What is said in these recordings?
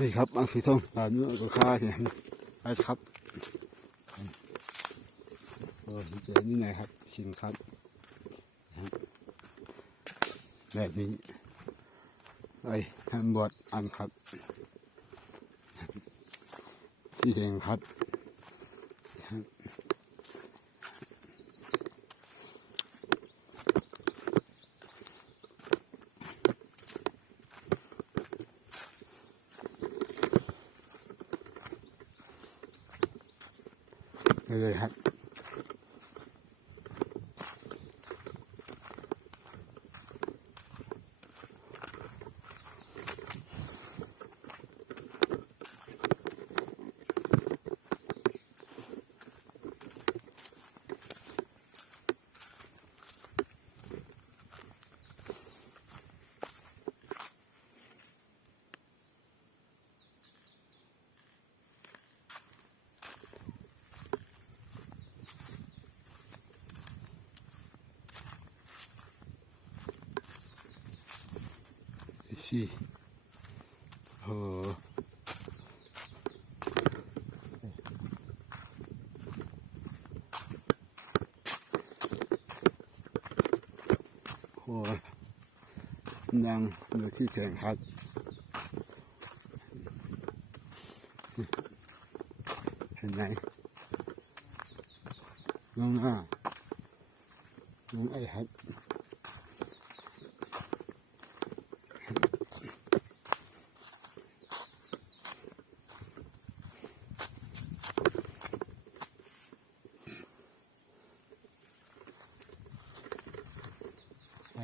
นี่ครับอังสีทองตามเนื้อก็ค่าเนี่ยไปครับโอ้เจอนี่ไงครับชิมครับแบบนี้ไอ้ท่านบวชอันครับที่เองครับ เลยครับ Ici. Oh. โอ้ยยังเหลือที่แข่งขันเห็นไหมน้องอะน้องไอ้ครับ ไป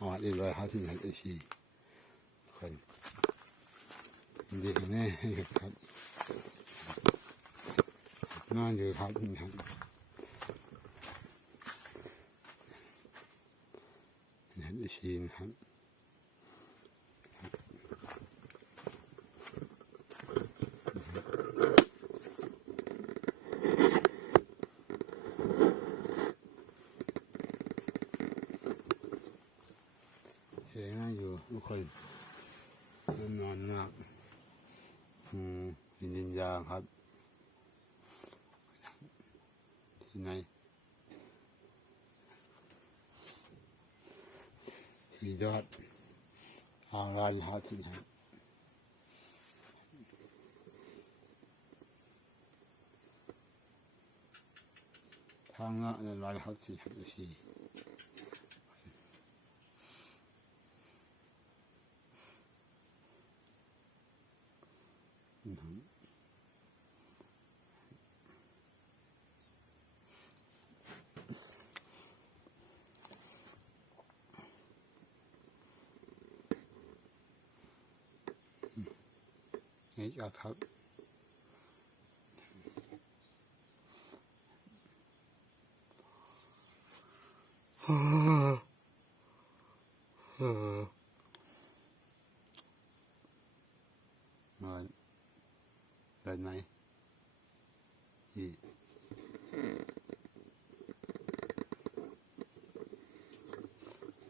อ๋ออีกร้อยห้าสิบห้าสิบคนดีแน่ครับนอนอยู่ครับนี่ครับเห็นไอชีนครับเห็น น่าอยนอนมากอืมยินยินยาครับ ที่ไหนที่ยอดทางร้านหาที่ไหนทางละในร้านหาที่หาที่ นี่ก็ครับมาเป็นไหมอี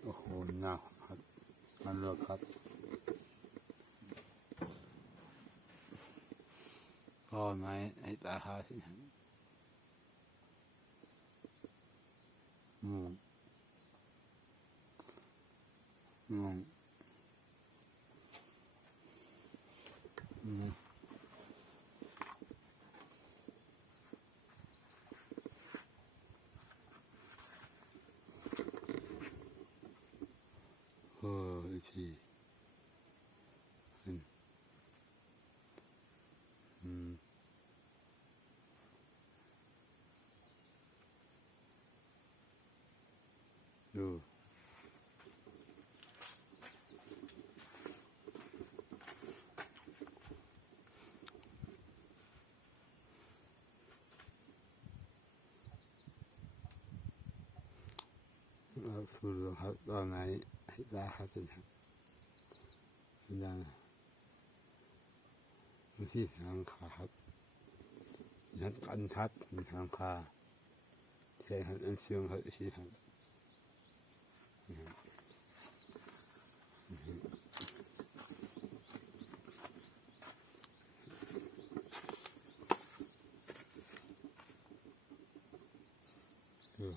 โอ้โหห นาครับมันเลิกครับก็ไม่ให้ตาหาที่หันงงงงอืมเอออีกทีอืมอืม ดู เราสูดลมครับตอนไหนให้ได้ครับเป็นยังมีที่ทางขาครับยันกันทัดมีทางขาเทียนหันอันเชียงหันชีหันอืม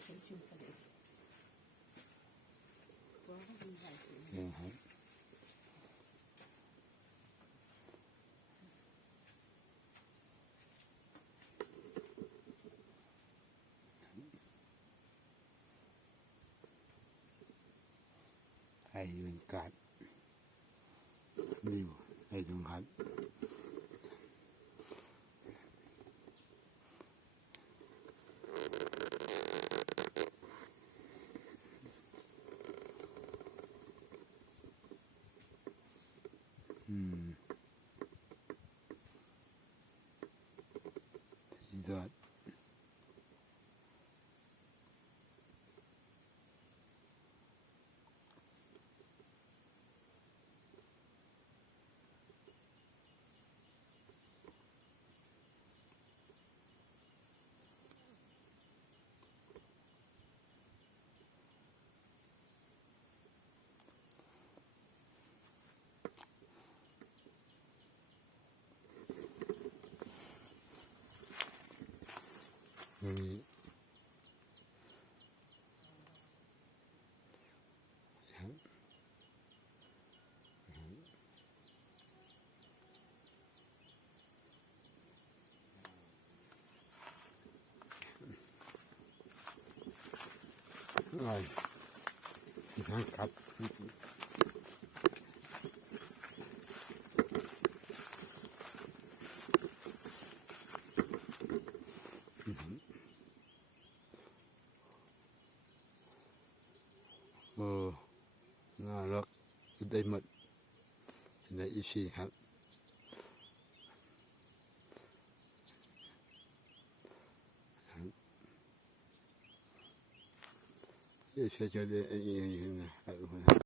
นไหมอืมยางนี่เสียงไปเบิ่งน้ำใบเส้นชุ่มกันเด้อจะค่อยกะอืมค่อยกะนี่เหมือนใบเส้นชุ่มกันเลยเพราะว่าเขามีใบเส้นเสียงครับไอ้ยืนกัดนี่ไอ้ตรงครับ นี่ครับอร่อยที่ทางครับ เออน่ารัก ได้หมดในอีชีครับครับเอ๊ะใช่จะ